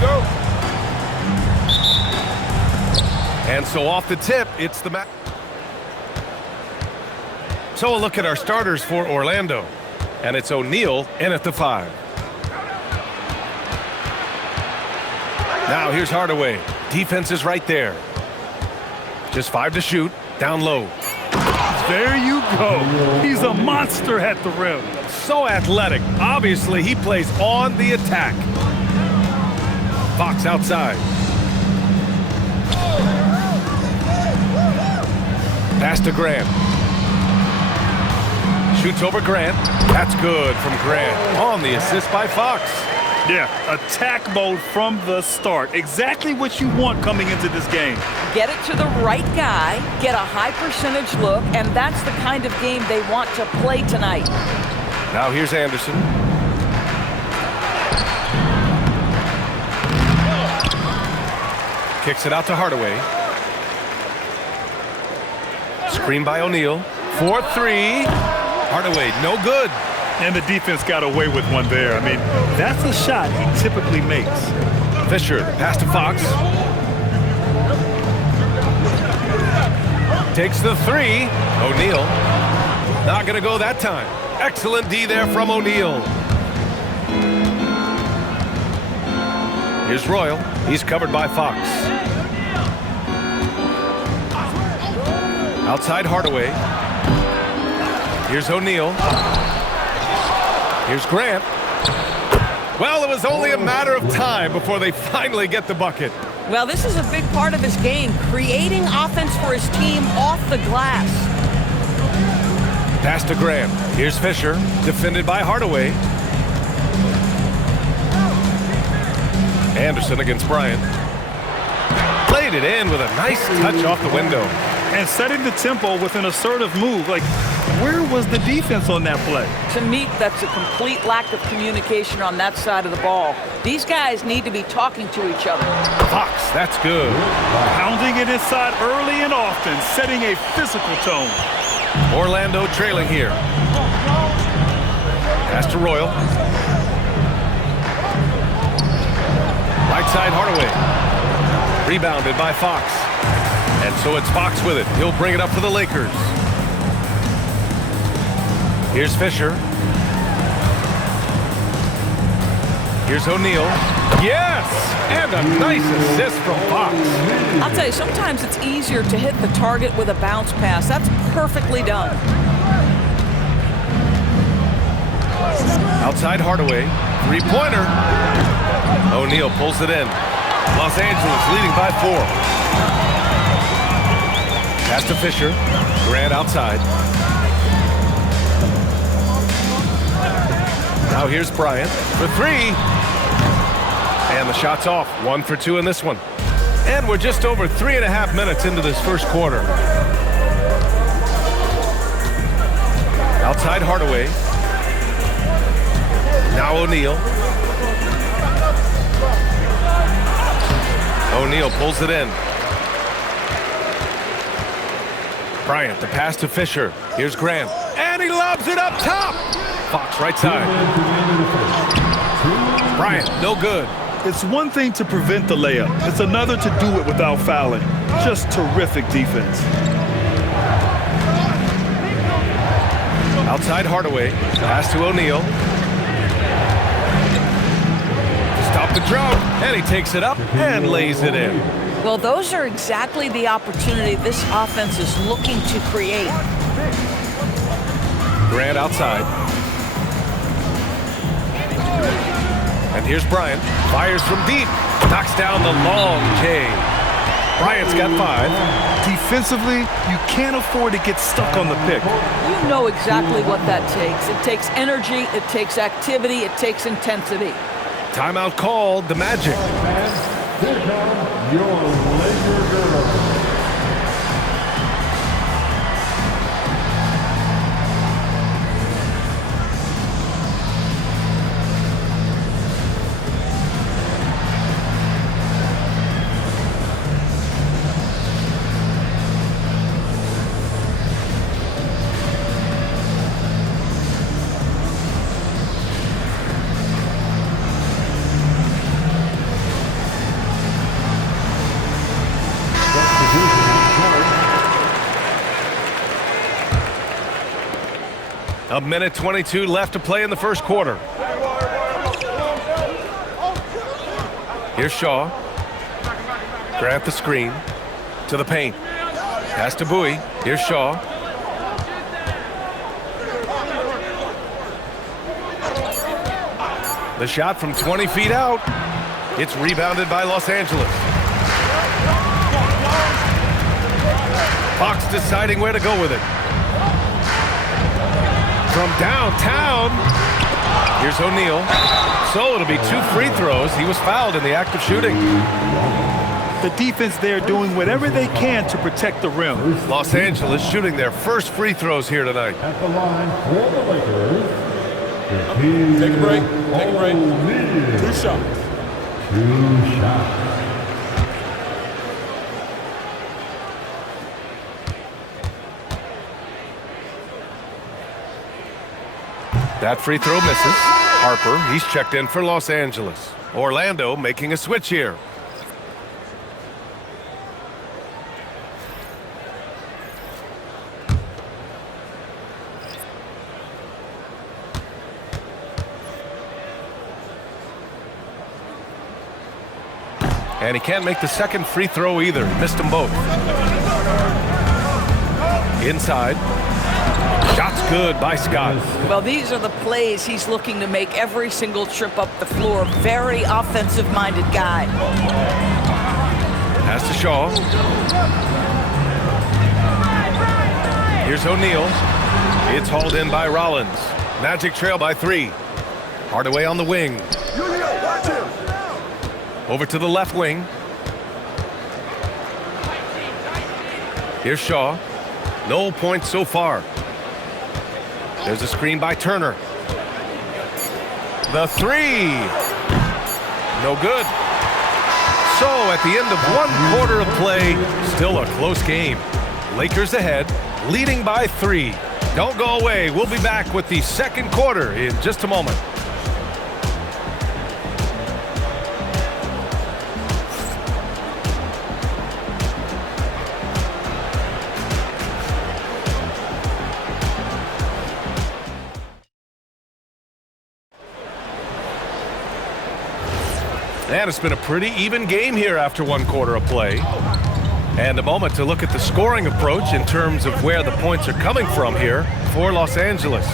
go. And so off the tip, it's the match. So a look at our starters for Orlando. And it's O'Neal in at the 5. Now here's Hardaway. Defense is right there. Just 5 to shoot. Down low. There you go. He's a monster at the rim. So athletic. Obviously, he plays on the attack. Fox outside. Pass to Grant. Shoots over Grant. That's good from Grant. On the assist by Fox. Yeah, attack mode from the start. Exactly what you want coming into this game. Get it to the right guy, get a high percentage look, and that's the kind of game they want to play tonight. Now here's Anderson. Kicks it out to Hardaway. Screen by O'Neal. 4-3. Hardaway, no good. And the defense got away with one there. I mean, that's a shot he typically makes. Fisher, pass to Fox. Takes the 3. O'Neal. Not going to go that time. Excellent D there from O'Neal. Here's Royal. He's covered by Fox. Outside Hardaway. Here's O'Neal. Here's Grant. Well, it was only a matter of time before they finally get the bucket. Well, this is a big part of his game, creating offense for his team off the glass. Pass to Grant. Here's Fisher, defended by Hardaway. Anderson against Bryant. Played it in with a nice touch off the window. And setting the tempo with an assertive move. Like, where was the defense on that play? To me, that's a complete lack of communication on that side of the ball. These guys need to be talking to each other. Fox, that's good. Pounding it inside early and often, setting a physical tone. Orlando trailing here. Pass to Royal. Right side Hardaway. Rebounded by Fox. And so it's Fox with it. He'll bring it up for the Lakers. Here's Fisher. Here's O'Neal. Yes! And a nice assist from Fox. I'll tell you, sometimes it's easier to hit the target with a bounce pass. That's perfectly done. Outside Hardaway. Three-pointer. O'Neal pulls it in. Los Angeles leading by 4. Pass to Fisher. Grant outside. Now here's Bryant for 3. And the shot's off. 1 for 2 in this one. And we're just over 3.5 minutes into this first quarter. Outside Hardaway. Now O'Neal. O'Neal pulls it in. Bryant, the pass to Fisher. Here's Grant. And he lobs it up top. Fox, right side. Bryant, no good. It's one thing to prevent the layup. It's another to do it without fouling. Just terrific defense. Outside Hardaway. Pass to O'Neal. Stop the drought. And he takes it up and lays it in. Well, those are exactly the opportunity this offense is looking to create. Grant outside. And here's Bryant. Fires from deep. Knocks down the long J. Bryant's got 5. Defensively, you can't afford to get stuck on the pick. You know exactly what that takes. It takes energy, it takes activity, it takes intensity. Timeout called. The Magic. Here come your Laker girls. A minute 22 left to play in the first quarter. Here's Shaw. Grant the screen to the paint. Pass to Bowie. Here's Shaw. The shot from 20 feet out. It's rebounded by Los Angeles. Fox deciding where to go with it. From downtown, here's O'Neal. So it'll be 2 free throws. He was fouled in the act of shooting. The defense there doing whatever they can to protect the rim. Los Angeles shooting their first free throws here tonight. At the line for the Lakers. Take a break. Take a break. 2 shots. 2 shots. That free throw misses. Harper, he's checked in for Los Angeles. Orlando making a switch here. And he can't make the second free throw either. Missed them both. Inside. Shot's good by Scott. Well, these are the plays he's looking to make every single trip up the floor. Very offensive-minded guy. Pass to Shaw. Here's O'Neal. It's hauled in by Rollins. Magic trail by 3. Hardaway on the wing. Over to the left wing. Here's Shaw. No points so far. There's a screen by Turner. The 3. No good. So at the end of 1 quarter of play, still a close game. Lakers ahead, leading by 3. Don't go away. We'll be back with the second quarter in just a moment. And it's been a pretty even game here after 1 quarter of play. And a moment to look at the scoring approach in terms of where the points are coming from here for Los Angeles.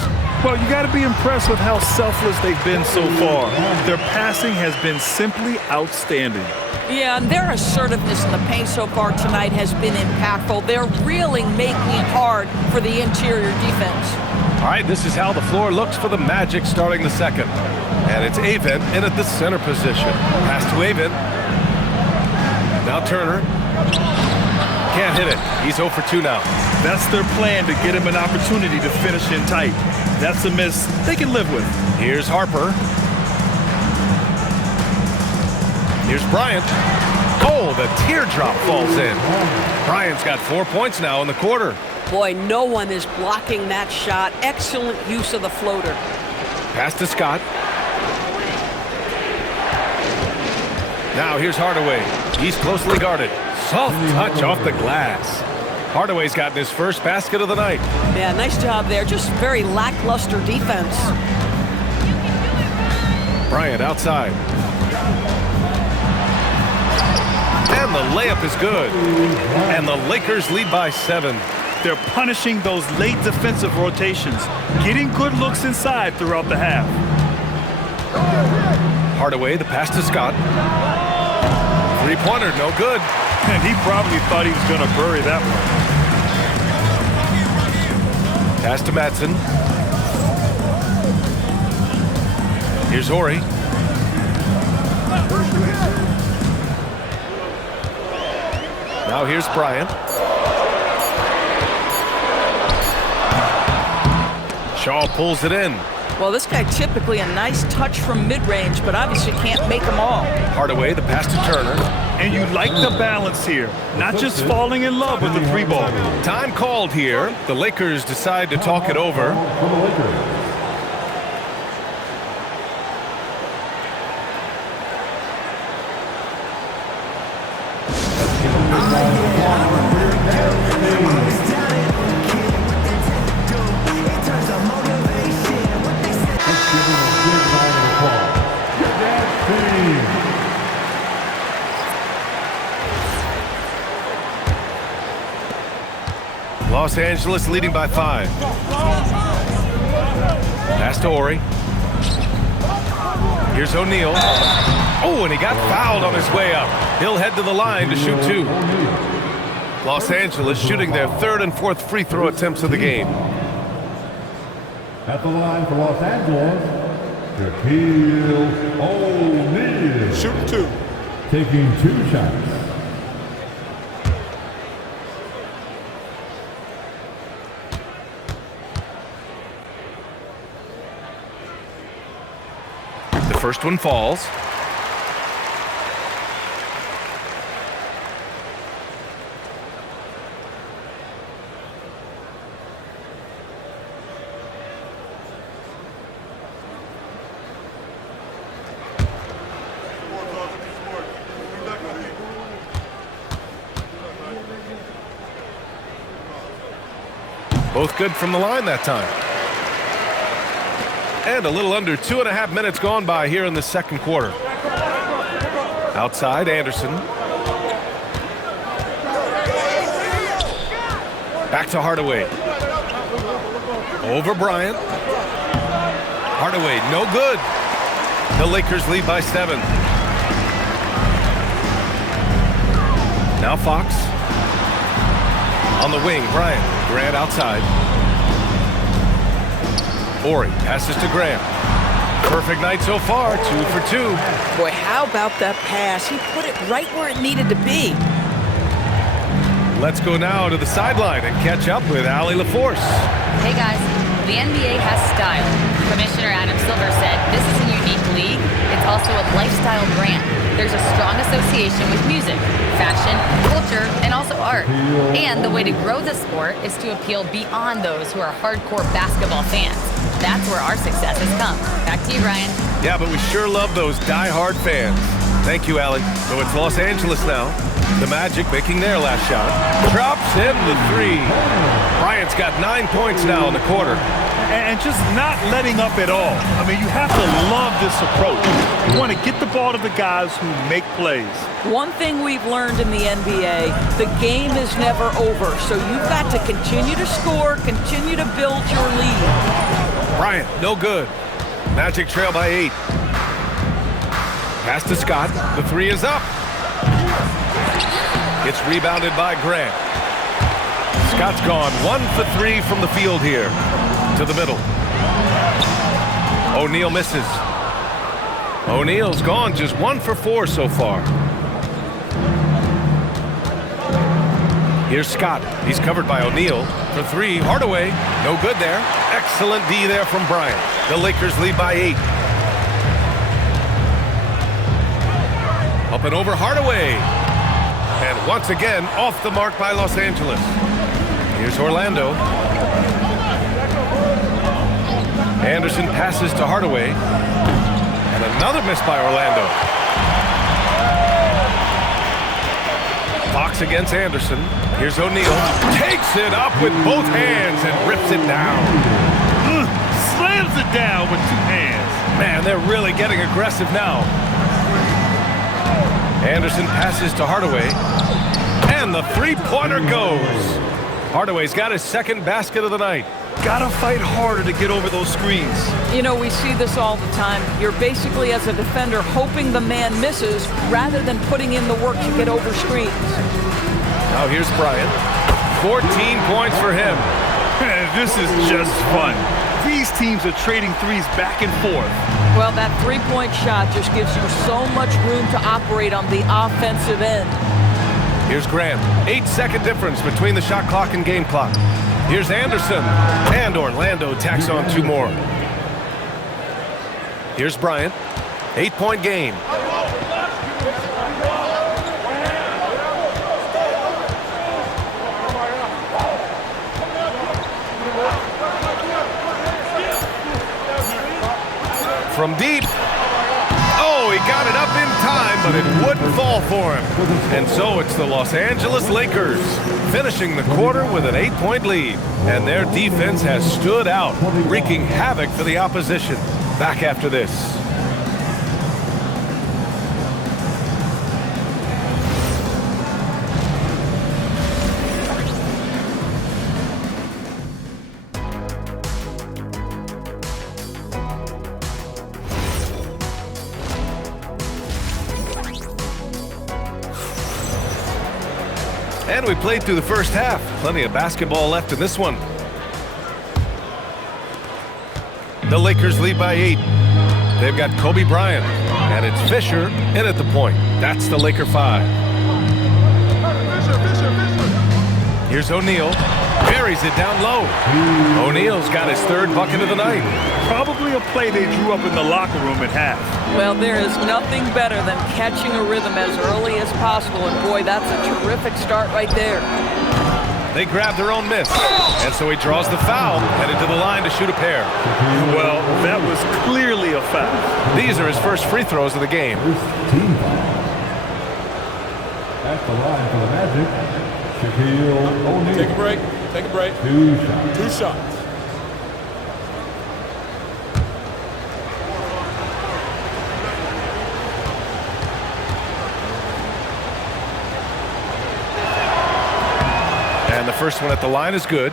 Well, you got to be impressed with how selfless they've been so far. Their passing has been simply outstanding. Yeah, and their assertiveness in the paint so far tonight has been impactful. They're really making it hard for the interior defense. All right, this is how the floor looks for the Magic starting the second. And it's Avent in at the center position. Pass to Avent. Now Turner. Can't hit it. He's 0 for 2 now. That's their plan, to get him an opportunity to finish in tight. That's a miss they can live with. Here's Harper. Here's Bryant. Oh, the teardrop falls in. Bryant's got 4 points now in the quarter. Boy, no one is blocking that shot. Excellent use of the floater. Pass to Scott. Now here's Hardaway. He's closely guarded. Soft touch off the glass. Hardaway's gotten his first basket of the night. Yeah, nice job there. Just very lackluster defense. Bryant outside. And the layup is good. And the Lakers lead by 7. They're punishing those late defensive rotations, getting good looks inside throughout the half. Hardaway, the pass to Scott. 3-pointer, no good. And he probably thought he was going to bury that one. Pass to Madsen. Here's Horry. Now here's Bryant. Shaw pulls it in. Well, this guy typically a nice touch from mid-range, but obviously can't make them all. Hardaway, the pass to Turner. And you like the balance here, not just falling in love with the 3 ball. Time called here. The Lakers decide to talk it over. For the Lakers. Los Angeles leading by 5. Pass to Ori. Here's O'Neal. Oh, and he got fouled on his way up. He'll head to the line to shoot 2. Los Angeles shooting their 3rd and 4th free throw attempts of the game. At the line for Los Angeles, Shaquille O'Neal. Shooting 2. Taking 2 shots. The first one falls. Both good from the line that time. And a little under 2.5 minutes gone by here in the second quarter. Outside, Anderson. Back to Hardaway. Over Bryant. Hardaway, no good. The Lakers lead by 7. Now Fox. On the wing, Bryant. Grant outside. Ori passes to Grant. Perfect night so far, 2 for 2. Boy, how about that pass? He put it right where it needed to be. Let's go now to the sideline and catch up with Allie LaForce. Hey guys, the NBA has style. Commissioner Adam Silver said this is a unique league. It's also a lifestyle brand. There's a strong association with music, fashion, culture, and also art. And the way to grow the sport is to appeal beyond those who are hardcore basketball fans. That's where our success has come. Back to you, Ryan. Yeah, but we sure love those die-hard fans. Thank you, Allie. So it's Los Angeles now. The Magic making their last shot. Drops in the 3. Bryant's got 9 points now in the quarter. And just not letting up at all. I mean, you have to love this approach. You want to get the ball to the guys who make plays. One thing we've learned in the NBA, the game is never over. So you've got to continue to score, continue to build your lead. Bryant, no good. Magic trail by 8. Pass to Scott. The 3 is up. It's rebounded by Grant. Scott's gone 1 for 3 from the field here. To the middle. O'Neal misses. O'Neal's gone just 1 for 4 so far. Here's Scott. He's covered by O'Neal. For 3, Hardaway. No good there. Excellent D there from Bryant. The Lakers lead by 8. Up and over Hardaway. And once again, off the mark by Los Angeles. Here's Orlando. Anderson passes to Hardaway. And another miss by Orlando. Fox against Anderson. Here's O'Neal. Takes it up with both hands and rips it down. Slams it down with 2 hands. Man, they're really getting aggressive now. Anderson passes to Hardaway. And the 3-pointer goes. Hardaway's got his 2nd basket of the night. Gotta fight harder to get over those screens. You know, we see this all the time. You're basically, as a defender, hoping the man misses rather than putting in the work to get over screens. Now here's Bryant. 14 points for him. This is just fun. These teams are trading threes back and forth. Well, that 3-point shot just gives you so much room to operate on the offensive end. Here's Grant. 8-second difference between the shot clock and game clock. Here's Anderson. And Orlando tacks on 2 more. Here's Bryant. 8-point game. From deep. Oh, he got it up in time, but it wouldn't fall for him. And so it's the Los Angeles Lakers finishing the quarter with an 8-point lead. And their defense has stood out, wreaking havoc for the opposition. Back after this. And we played through the first half. Plenty of basketball left in this one. The Lakers lead by 8. They've got Kobe Bryant, and it's Fisher in at the point. That's the Laker 5. Here's O'Neal. Buries it down low. O'Neal's got his third bucket of the night. Probably a play they drew up in the locker room at half. Well, there is nothing better than catching a rhythm as early as possible, and boy, that's a terrific start right there. They grab their own miss, and so he draws the foul, headed to the line to shoot a pair. Well, that was clearly a foul. These are his first free throws of the game. Team foul. At the line for the Magic, Shaquille O'Neal. Take a break. Take a break. 2 shots. 2 shots. And the first one at the line is good.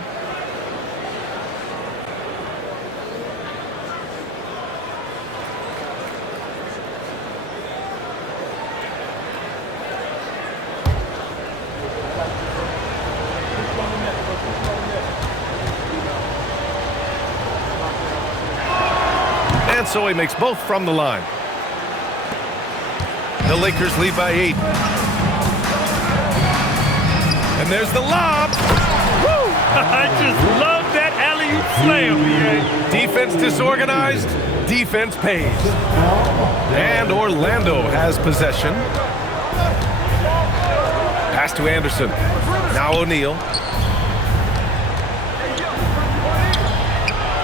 And so he makes both from the line. The Lakers lead by 8. And there's the lob. Woo! I just love that alley-oop slam, BA. Defense disorganized, defense pays. And Orlando has possession. Pass to Anderson. Now O'Neal.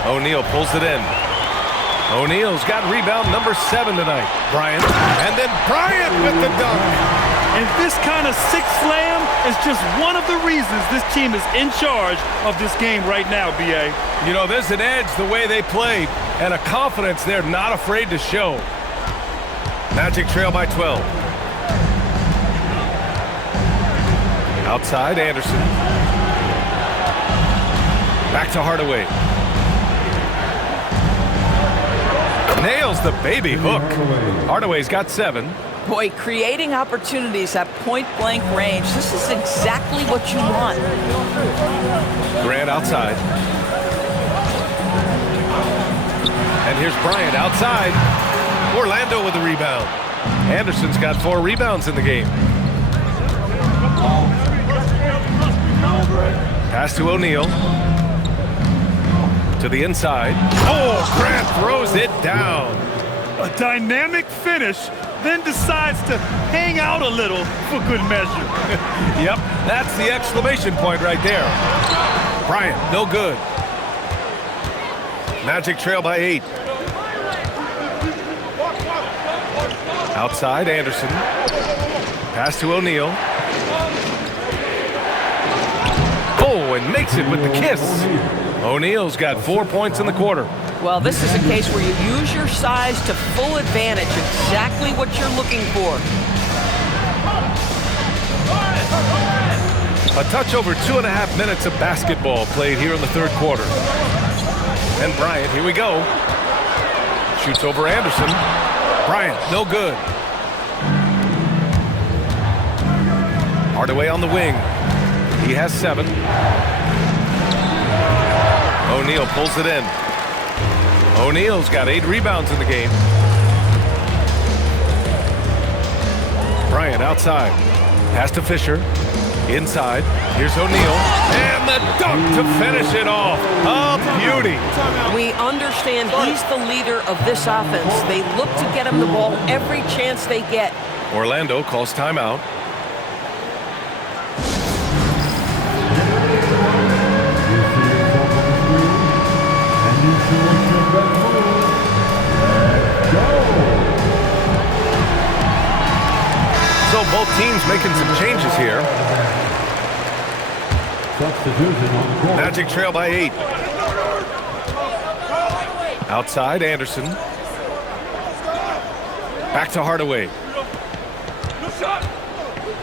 O'Neal pulls it in. O'Neal's got rebound number 7 tonight. Bryant. And then Bryant with the dunk. And this kind of sixth slam is just one of the reasons this team is in charge of this game right now, BA. You know, there's an edge the way they played and a confidence they're not afraid to show. Magic trail by 12. Outside, Anderson. Back to Hardaway. Nails the baby hook. Hardaway's got 7. Boy, creating opportunities at point-blank range, this is exactly what you want. Grant outside. And here's Bryant outside. Orlando with the rebound. Anderson's got 4 rebounds in the game. Pass to O'Neal. To the inside. Oh, Grant throws it down. A dynamic finish, then decides to hang out a little for good measure. Yep, that's the exclamation point right there. Bryant, no good. Magic trail by 8. Outside, Anderson. Pass to O'Neal. Oh, and makes it with the kiss. O'Neal's got 4 points in the quarter. Well, this is a case where you use your size to full advantage, exactly what you're looking for. A touch over 2.5 minutes of basketball played here in the third quarter. And Bryant, here we go. Shoots over Anderson. Bryant, no good. Hardaway on the wing. He has 7. O'Neal pulls it in. O'Neal's got 8 rebounds in the game. Bryant outside. Pass to Fisher. Inside. Here's O'Neal. And the dunk to finish it off. A beauty. We understand he's the leader of this offense. They look to get him the ball every chance they get. Orlando calls timeout. So both teams making some changes here. Substitution on the court. Magic trail by 8. Outside, Anderson. Back to Hardaway.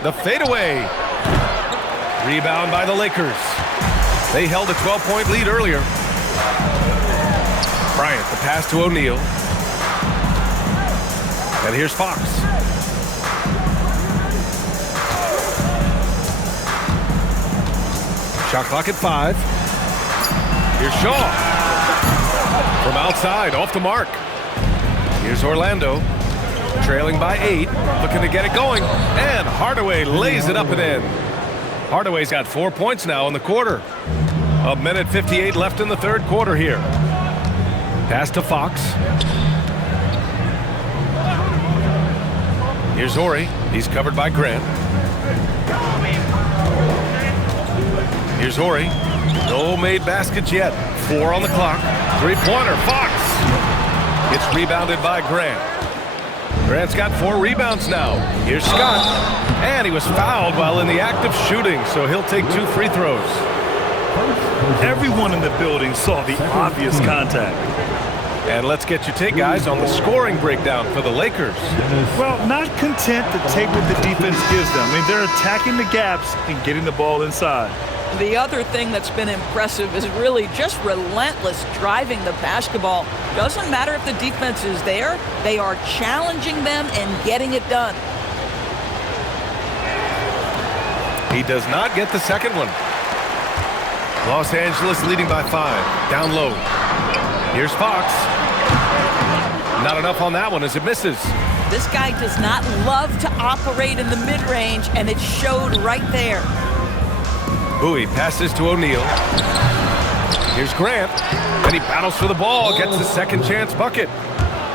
The fadeaway. Rebound by the Lakers. They held a 12-point lead earlier. Bryant, the pass to O'Neal. And here's Fox. Shot clock at 5. Here's Shaw. From outside, off the mark. Here's Orlando. Trailing by 8. Looking to get it going. And Hardaway lays it up and in. Hardaway's got 4 points now in the quarter. 1:58 left in the third quarter here. Pass to Fox. Here's Horry. He's covered by Grant. Here's Horry. No made baskets yet. 4 on the clock. Three-pointer. Fox. Gets rebounded by Grant. Grant's got 4 rebounds now. Here's Scott. And he was fouled while in the act of shooting, so he'll take 2 free throws. Everyone in the building saw the obvious contact. And let's get your take, guys, on the scoring breakdown for the Lakers. Well, not content to take what the defense gives them. I mean, they're attacking the gaps and getting the ball inside. The other thing that's been impressive is really just relentless driving the basketball. Doesn't matter if the defense is there, they are challenging them and getting it done. He does not get the second one. Los Angeles leading by 5. Down low. Here's Fox. Not enough on that one as it misses. This guy does not love to operate in the mid-range, and it showed right there. Bowie passes to O'Neal. Here's Grant. And he battles for the ball, gets the second chance bucket.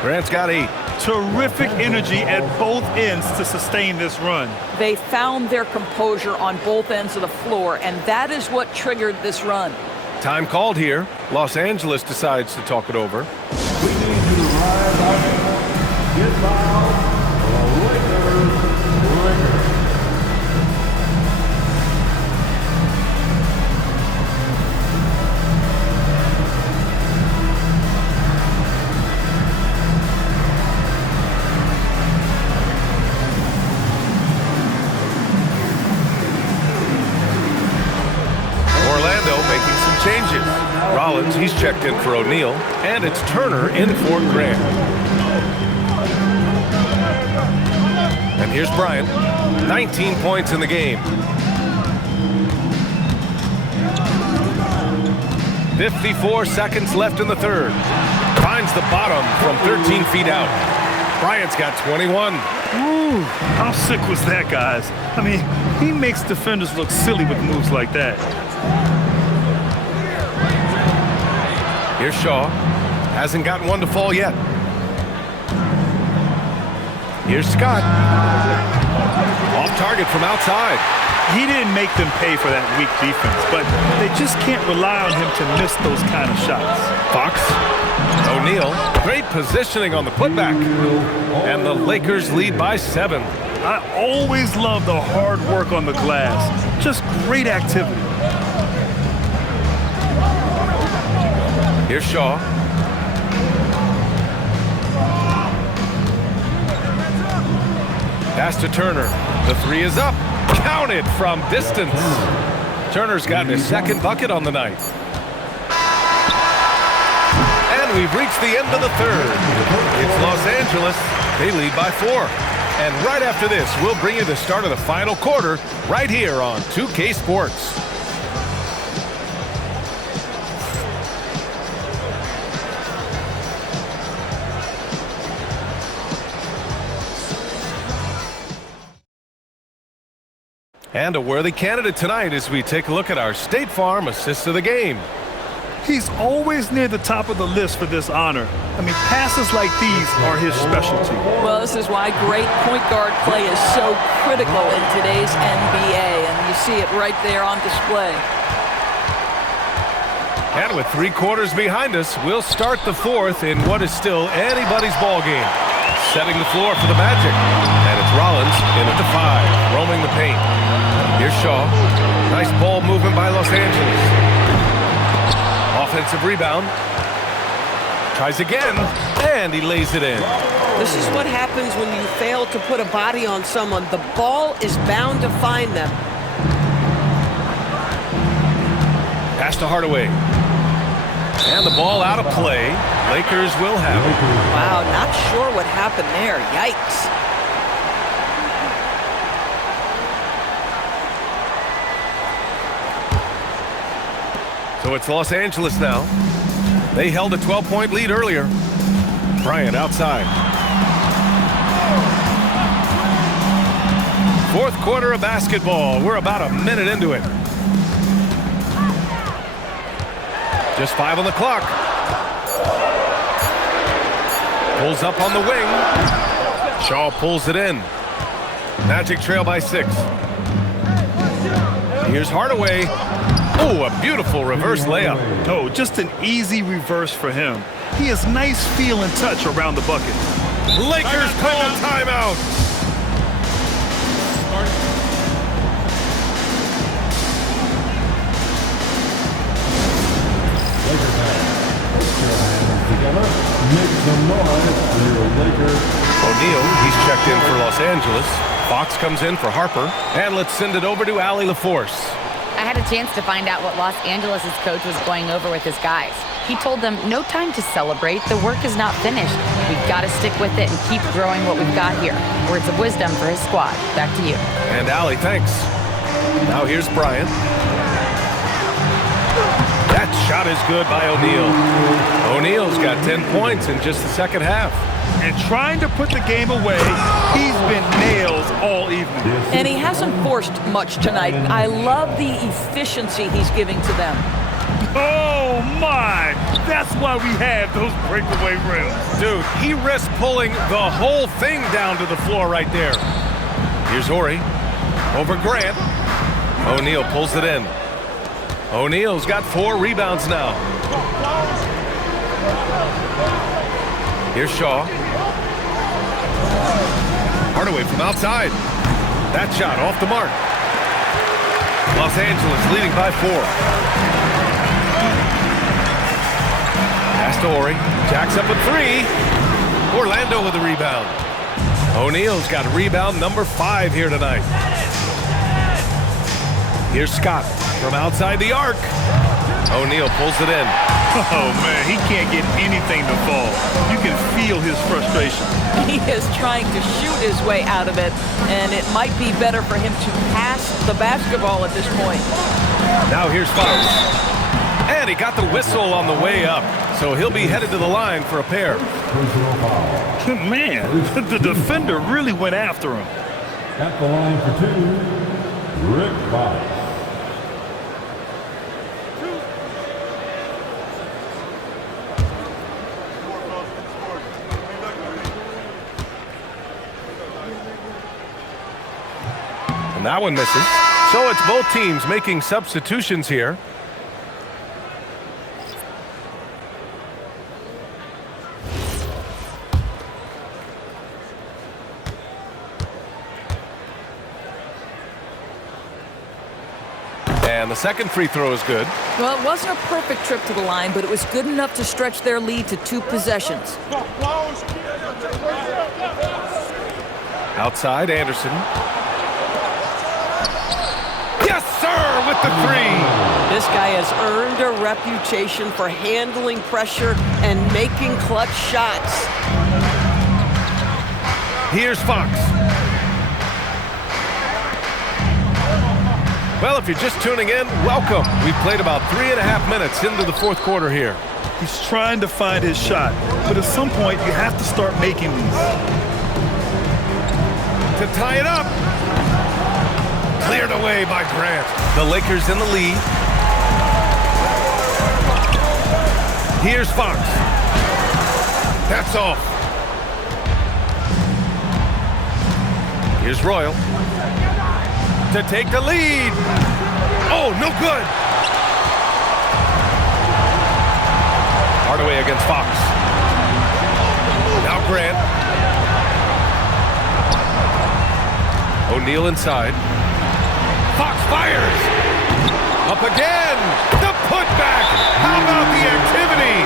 Grant's got 8. Terrific energy at both ends to sustain this run. They found their composure on both ends of the floor, and that is what triggered this run. Time called here. Los Angeles decides to talk it over. We need you to rise up, get loud, Lakers. Changes. Rollins, he's checked in for O'Neal, and it's Turner in for Grant. And here's Bryant, 19 points in the game. 54 seconds left in the third. Finds the bottom from 13 feet out. Bryant's got 21. Ooh, how sick was that, guys? I mean, he makes defenders look silly with moves like that. Here's Shaw. Hasn't gotten one to fall yet. Here's Scott. Off target from outside. He didn't make them pay for that weak defense, but they just can't rely on him to miss those kind of shots. Fox. O'Neal. Great positioning on the putback. And the Lakers lead by 7. I always love the hard work on the glass. Just great activity. Here's Shaw. Pass to Turner. The 3 is up. Counted from distance. Turner's gotten his second bucket on the night. And we've reached the end of the third. It's Los Angeles. They lead by 4. And right after this, we'll bring you the start of the final quarter right here on 2K Sports. And a worthy candidate tonight as we take a look at our State Farm Assist of the Game. He's always near the top of the list for this honor. I mean, passes like these are his specialty. Well, this is why great point guard play is so critical in today's NBA, and you see it right there on display. And with 3 quarters behind us, we'll start the fourth in what is still anybody's ball game. Setting the floor for the Magic. And it's Rollins in at the 5, roaming the paint. Here's Shaw. Nice ball movement by Los Angeles. Offensive rebound. Tries again, and he lays it in. This is what happens when you fail to put a body on someone. The ball is bound to find them. Pass to Hardaway. And the ball out of play. Lakers will have it. Wow, not sure what happened there. Yikes. So it's Los Angeles now. They held a 12-point lead earlier. Bryant outside. Fourth quarter of basketball. We're about a minute into it. Just 5 on the clock. Pulls up on the wing. Shaw pulls it in. Magic trail by 6. Here's Hardaway. Oh, a beautiful reverse layup. Oh, just an easy reverse for him. He has nice feel and touch around the bucket. Lakers call timeout. Lakers fans, put your hands together. Make some noise for your Lakers. O'Neal, he's checked in for Los Angeles. Fox comes in for Harper. And let's send it over to Allie LaForce. I had a chance to find out what Los Angeles' coach was going over with his guys. He told them, no time to celebrate. The work is not finished. We've got to stick with it and keep growing what we've got here. Words of wisdom for his squad. Back to you. And Allie, thanks. Now here's Bryant. That shot is good by O'Neal. O'Neal's got 10 points in just the second half. And trying to put the game away, he's been nailed all evening. And he hasn't forced much tonight. I love the efficiency he's giving to them. Oh, my! That's why we have those breakaway rims. Dude, he risks pulling the whole thing down to the floor right there. Here's Horry. Over Grant. O'Neal pulls it in. O'Neal's got 4 rebounds now. Here's Shaw. Hardaway from outside. That shot off the mark. Los Angeles leading by 4. Pass to Horry. Jacks up a 3. Orlando with the rebound. O'Neal's got rebound number 5 here tonight. Here's Scott from outside the arc. O'Neal pulls it in. Oh, man, he can't get anything to fall. You can feel his frustration. He is trying to shoot his way out of it, and it might be better for him to pass the basketball at this point. Now here's Fox. And he got the whistle on the way up, so he'll be headed to the line for a pair. Personal foul. Man, the defender really went after him. At the line for 2, Rick Fox. And that one misses. So it's both teams making substitutions here. And the second free throw is good. Well, it wasn't a perfect trip to the line, but it was good enough to stretch their lead to 2 possessions. Outside, Anderson. Yes, sir, with the 3. This guy has earned a reputation for handling pressure and making clutch shots. Here's Fox. Well, if you're just tuning in, welcome. We've played about 3.5 minutes into the fourth quarter here. He's trying to find his shot, but at some point you have to start making these. To tie it up. Cleared away by Grant. The Lakers in the lead. Here's Fox. That's off. Here's Royal. To take the lead. Oh, no good. Hardaway against Fox. Now Grant. O'Neal inside. Fox fires. Up again. The putback. How about the activity?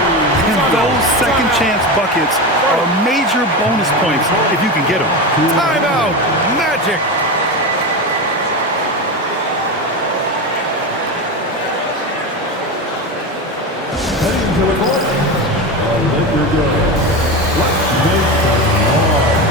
And those second chance buckets are major bonus points if you can get them. Timeout. Magic. Heading to the court, the Laker girls. Let's make some noise.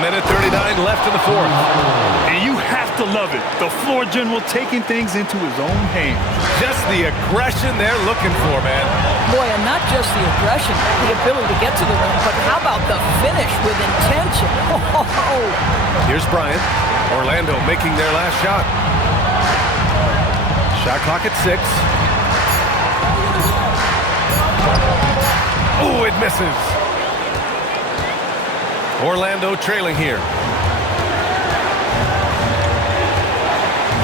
minute 39 left in the fourth. And you have to love it. The floor general taking things into his own hands. Just the aggression they're looking for, man. Boy, and not just the aggression, the ability to get to the rim, but how about the finish with intention? Oh. Here's Bryant. Orlando making their last shot. Shot clock at 6. Oh, it misses. Orlando trailing here.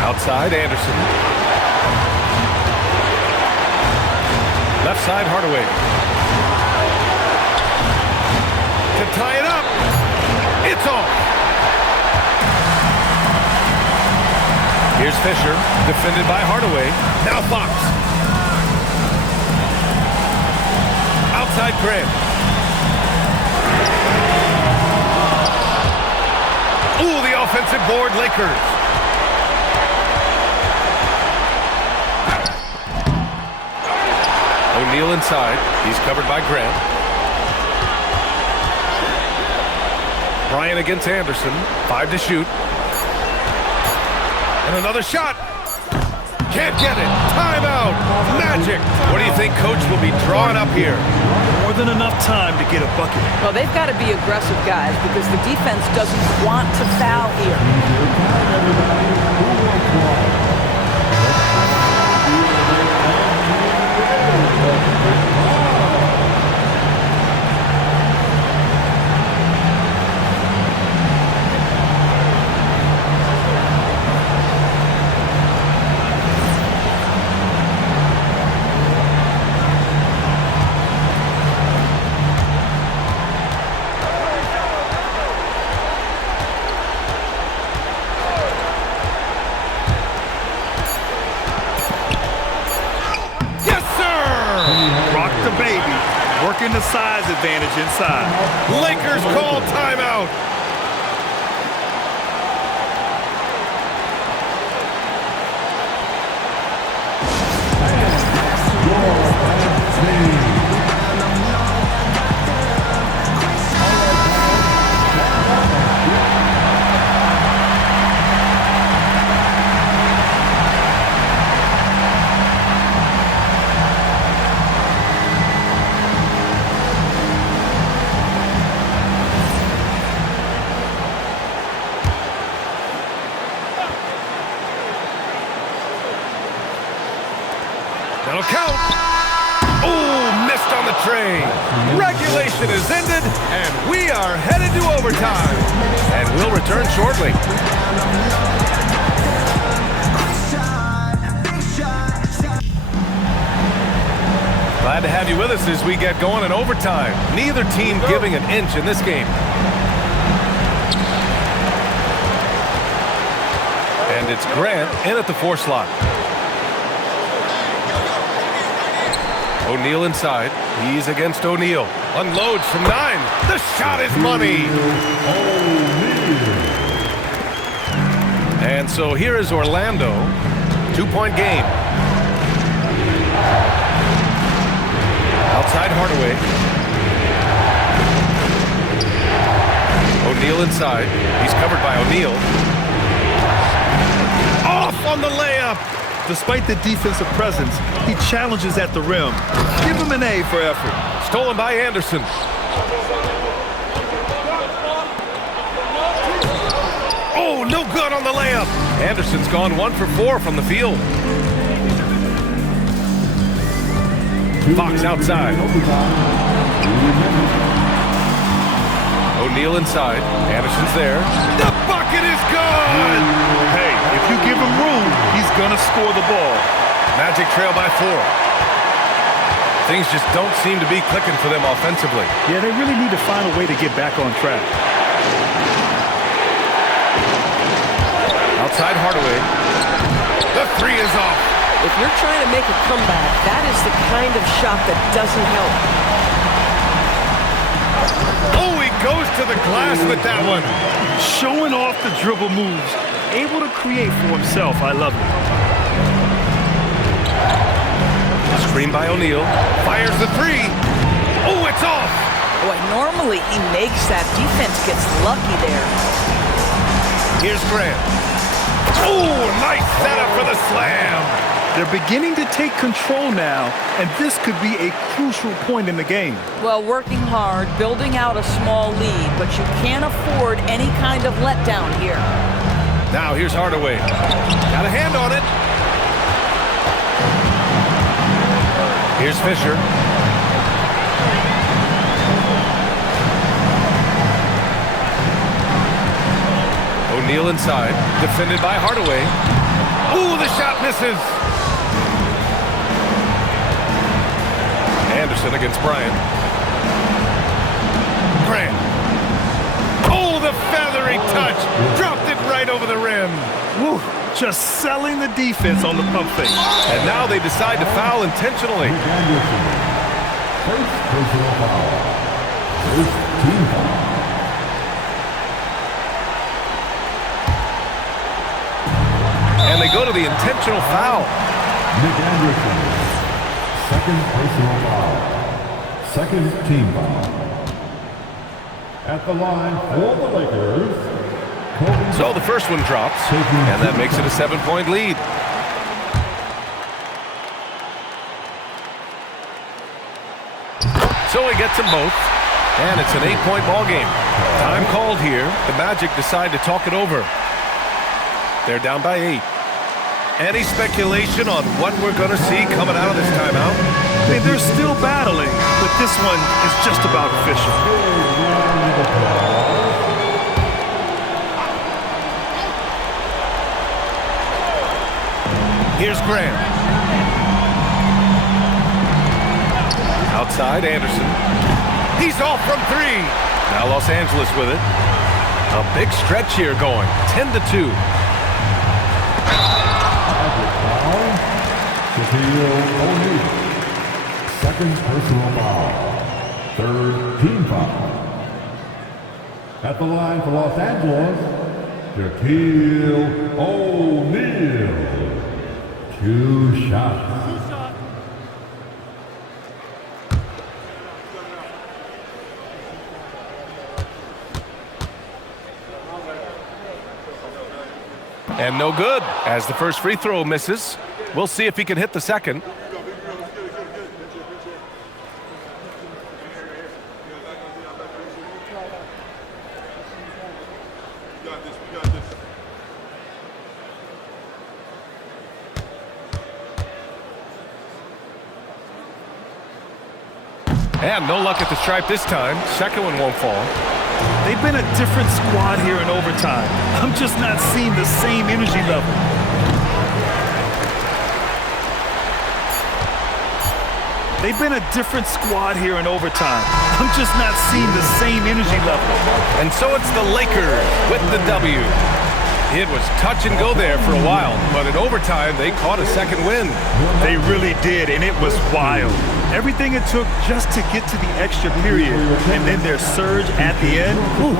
Outside, Anderson. Left side, Hardaway. To tie it up. It's off. Here's Fisher, defended by Hardaway. Now Fox. Outside Grant. Ooh, the offensive board, Lakers. O'Neal inside. He's covered by Grant. Bryant against Anderson. 5 to shoot. And another shot. Can't get it. Timeout. Magic. What do you think Coach will be drawing up here? More than enough time to get a bucket. Well, they've got to be aggressive, guys, because the defense doesn't want to foul here. Working the size advantage inside. Lakers call timeout. That'll count. Oh, missed on the tray. Regulation is ended, and we are headed to overtime. And we'll return shortly. Glad to have you with us as we get going in overtime. Neither team giving an inch in this game. And it's Grant in at the 4 slot. O'Neal inside. He's against O'Neal. Unloads from 9. The shot is money. And so here is Orlando. 2-point game. Outside Hardaway. O'Neal inside. He's covered by O'Neal. Off on the layup. Despite the defensive presence, he challenges at the rim. Give him an A for effort. Stolen by Anderson. Oh, no good on the layup. Anderson's gone 1 for 4 from the field. Fox outside. O'Neal inside. Anderson's there. The bucket is good! Hey, if you give him room, he's going to score the ball. Magic trail by 4. Things just don't seem to be clicking for them offensively. Yeah, they really need to find a way to get back on track. Outside Hardaway. The 3 is off. If you're trying to make a comeback, that is the kind of shot that doesn't help. Oh, he goes to the glass with that one. Showing off the dribble moves. Able to create for himself. I love it. Screen by O'Neal. Fires the 3. Oh, it's off. Boy, normally he makes that. Defense gets lucky there. Here's Grant. Oh, nice setup for the slam. They're beginning to take control now, and this could be a crucial point in the game. Well, working hard, building out a small lead, but you can't afford any kind of letdown here. Now here's Hardaway. Got a hand on it. Here's Fisher. O'Neal inside, defended by Hardaway. Ooh, the shot misses. Anderson against Bryant. Grant. Oh, the feathery touch. Dropped it right over the rim. Woo, just selling the defense on the pump fake. And now they decide to foul intentionally. First personal foul. First team foul. And they go to the intentional foul. Nick Anderson. Second personal foul. Second team foul. At the line for the Lakers. So the first one drops, and that makes it a 7-point lead. So he gets them both, and it's an 8-point ball game. Time called here. The Magic decide to talk it over. They're down by 8. Any speculation on what we're going to see coming out of this timeout? I mean, they're still battling, but this one is just about official. Here's Grant. Outside, Anderson. He's off from 3. Now Los Angeles with it. A big stretch here going. 10-2. Second personal foul. Third team foul. At the line for Los Angeles, Shaquille O'Neal. 2 shots. And no good, as the first free throw misses. We'll see if he can hit the second. And no luck at the stripe this time. Second one won't fall. They've been a different squad here in overtime. I'm just not seeing the same energy level. They've been a different squad here in overtime. I'm just not seeing the same energy level. And so it's the Lakers with the W. It was touch and go there for a while, but in overtime, they caught a second win. They really did, and it was wild. Everything it took just to get to the extra period, and then their surge at the end. Whew.